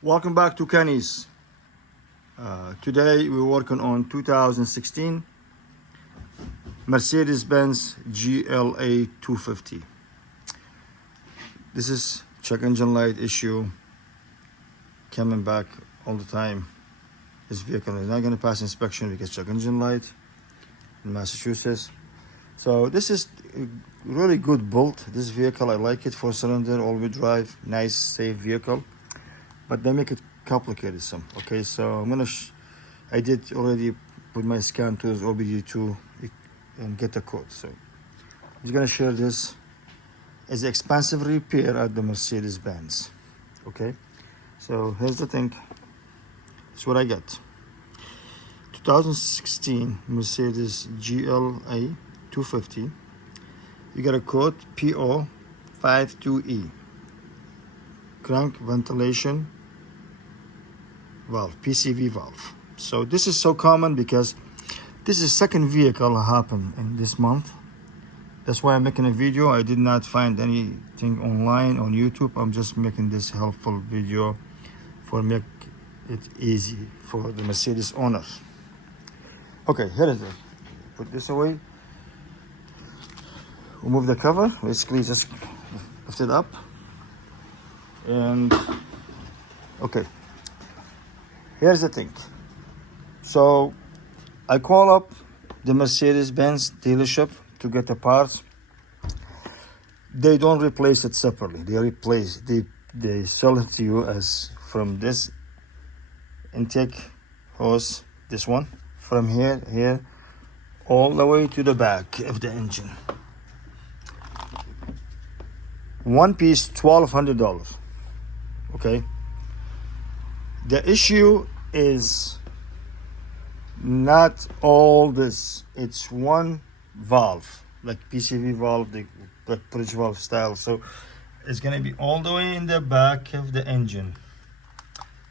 Welcome back to Kenny's. Today we're working on 2016 Mercedes-Benz GLA 250. This is check engine light issue coming back all the time. This vehicle is not going to pass inspection because check engine light in Massachusetts. So this is a really good build. This vehicle, I like it. 4-cylinder, all-wheel drive, nice, safe vehicle. But they make it complicated some. Okay, so I'm gonna I did already put my scan tools OBD2 and get a code. So I'm just gonna share this as expensive repair at the Mercedes-Benz. Okay, so here's the thing. That's what I got. 2016 Mercedes GLA 250. You got a code PO52E. Crank ventilation valve, PCV valve. So this is so common because this is second vehicle happened in this month. That's why I'm making a video. I did not find anything online on YouTube. I'm just making this helpful video for make it easy for the Mercedes owners. Okay, here it is. Put this away. Remove the cover. Basically just lift it up. And okay, here's the thing. So I call up the Mercedes-Benz dealership to get the parts. They don't replace it separately. They sell it to you as from this intake hose, this one, from here all the way to the back of the engine. One piece, $1,200. Okay, the issue is not all this. It's one valve, like PCV valve, the bridge valve style. So it's gonna be all the way in the back of the engine.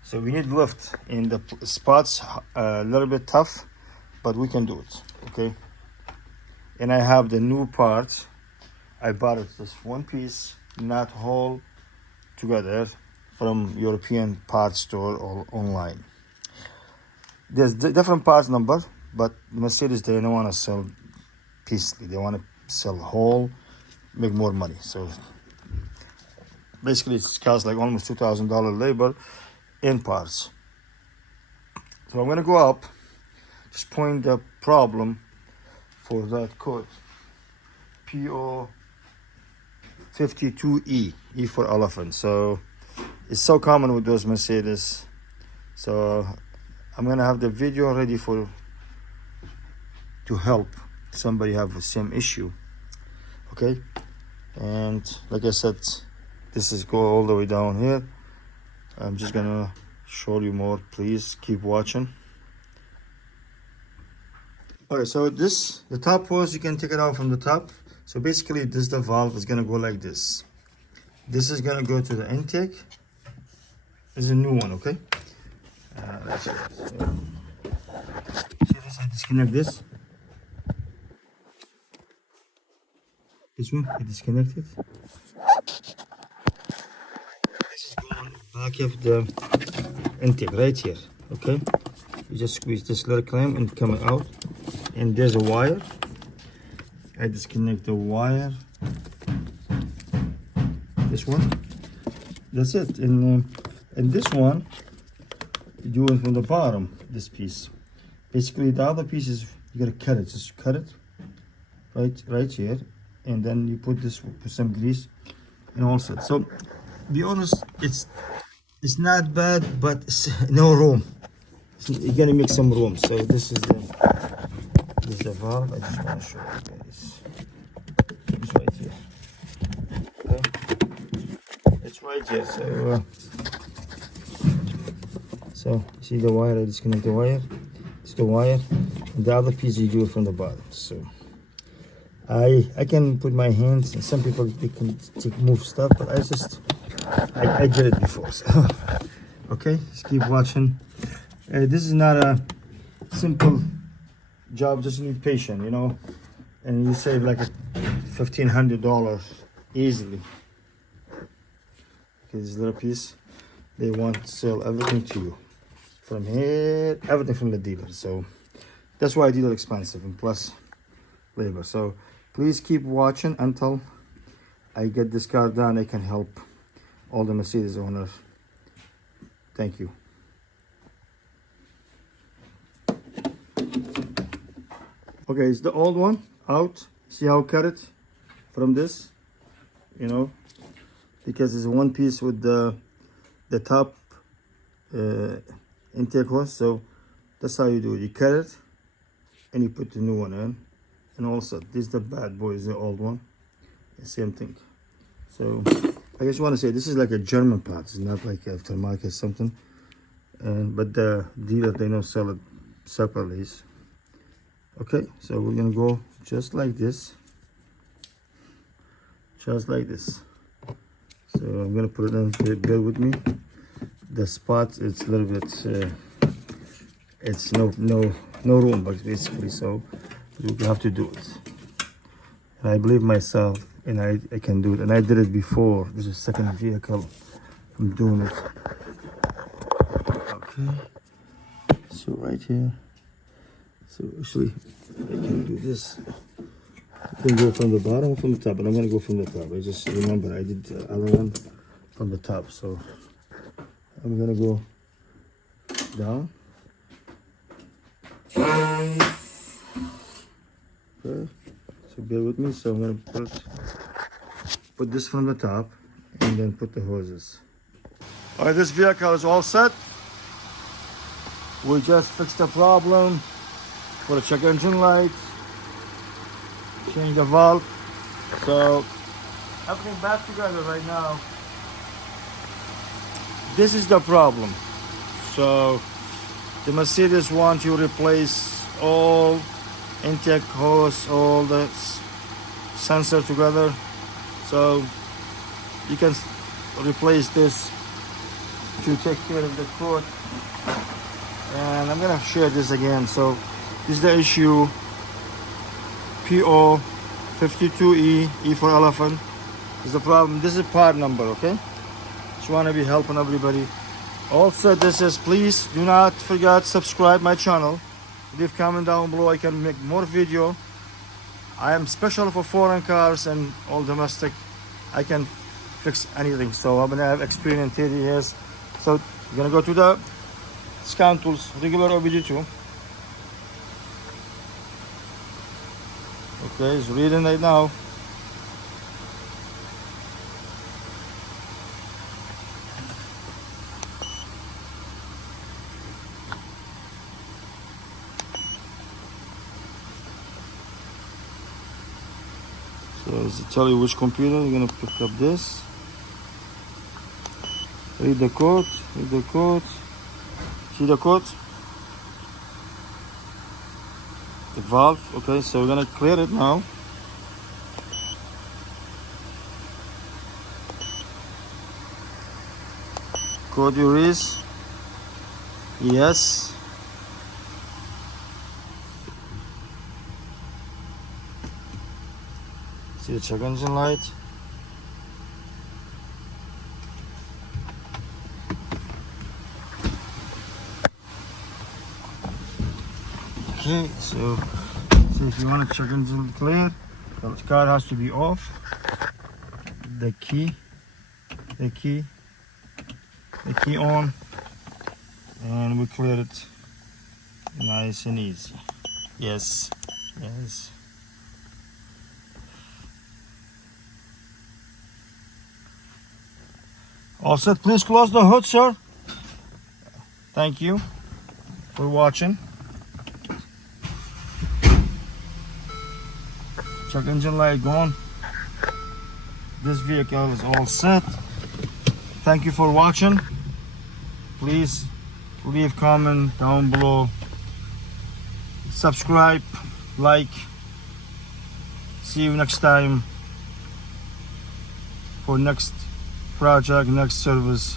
So we need lift in the spots, a little bit tough, but we can do it. Okay, and I have the new parts. I bought it this one piece, not whole together, from European parts store or online. There's different parts number, but Mercedes, they don't want to sell piecely. They want to sell whole, make more money. So basically it's cost like almost $2,000 labor in parts. So I'm going to go up, just point the problem for that code. PO52E, E for elephant. So it's so common with those Mercedes. So I'm gonna have the video ready to help somebody have the same issue. Okay, and like I said, this is go all the way down here. I'm just gonna show you more. Please keep watching. Okay, so this, the top hose, you can take it out from the top. So basically this, the valve is gonna go like this. This is gonna go to the intake. This is a new one, okay? Let's see. See this, I disconnect this. This one, I disconnect it. This is going back of the intake, right here, okay? You just squeeze this little clamp and come out. And there's a wire. I disconnect the wire. This one. That's it. And this one, you do it from the bottom, this piece. Basically, the other piece is, you gotta cut it. Just cut it right here. And then you put this, put some grease and all set. So, be honest, it's not bad, but it's no room. So you're gonna make some room. So this is the valve. I just wanna show you guys. It's right here. Okay. It's right here. So see the wire, I disconnect the wire. It's the wire. And the other piece you do it from the bottom. So I can put my hands, and some people they can move stuff, but I did it before. So okay, just keep watching. This is not a simple job, just need patience, you know, and you save like $1,500 easily. Okay, this little piece. they want to sell everything to you from here, everything from the dealer. So that's why dealer expensive, and plus labor. So please keep watching until I get this car done. I can help all the Mercedes owners. Thank you. Okay, it's the old one out. See how I cut it from this, you know, because it's one piece with the top intake hose. So that's how you do it. You cut it and you put the new one in. And also, this is the bad boy, is the old one. The same thing. So I just want to say this is like a German part. It's not like aftermarket something. But the dealer, they don't sell it separately. Okay, so we're gonna go just like this. Just like this. So I'm gonna put it in, bear with me. The spot, it's a little bit, it's no room, but basically, so you have to do it. And I believe myself, and I can do it. And I did it before. This is second vehicle I'm doing it. Okay. So right here. So actually, I can do this. You can go from the bottom or from the top, but I'm gonna go from the top. I just remember I did the other one from the top, so I'm gonna go down. Okay, so bear with me. So I'm gonna put this from the top and then put the hoses. All right, this vehicle is all set. We just fixed the problem. Put a check engine light, change the valve. So everything back together right now. This is the problem. So the Mercedes wants you to replace all intake hose, all the sensor together. So you can replace this to take care of the code. And I'm gonna share this again. So this is the issue PO52E, E for elephant. Is the problem. This is part number, okay? Just want to be helping everybody. Also, this is, please do not forget subscribe my channel. Leave comment down below. I can make more video. I am special for foreign cars and all domestic. I can fix anything. So I'm gonna have experience 30 years. So we're gonna go to the scan tools, regular OBD2. Okay, it's reading right now. So does it tell you which computer you're gonna pick up this? Read the code, read the code. See the code? The valve, okay, so we're gonna clear it now. Code you raise. Yes. See the check engine light. Okay, so if you want to check engine clear, the car has to be off. The key on, and we clear it nice and easy. Yes, yes. All set. Please close the hood, sir. Thank you for watching. Check engine light gone. This vehicle is all set. Thank you for watching. Please leave comment down below. Subscribe, like. See you next time for next project, next service.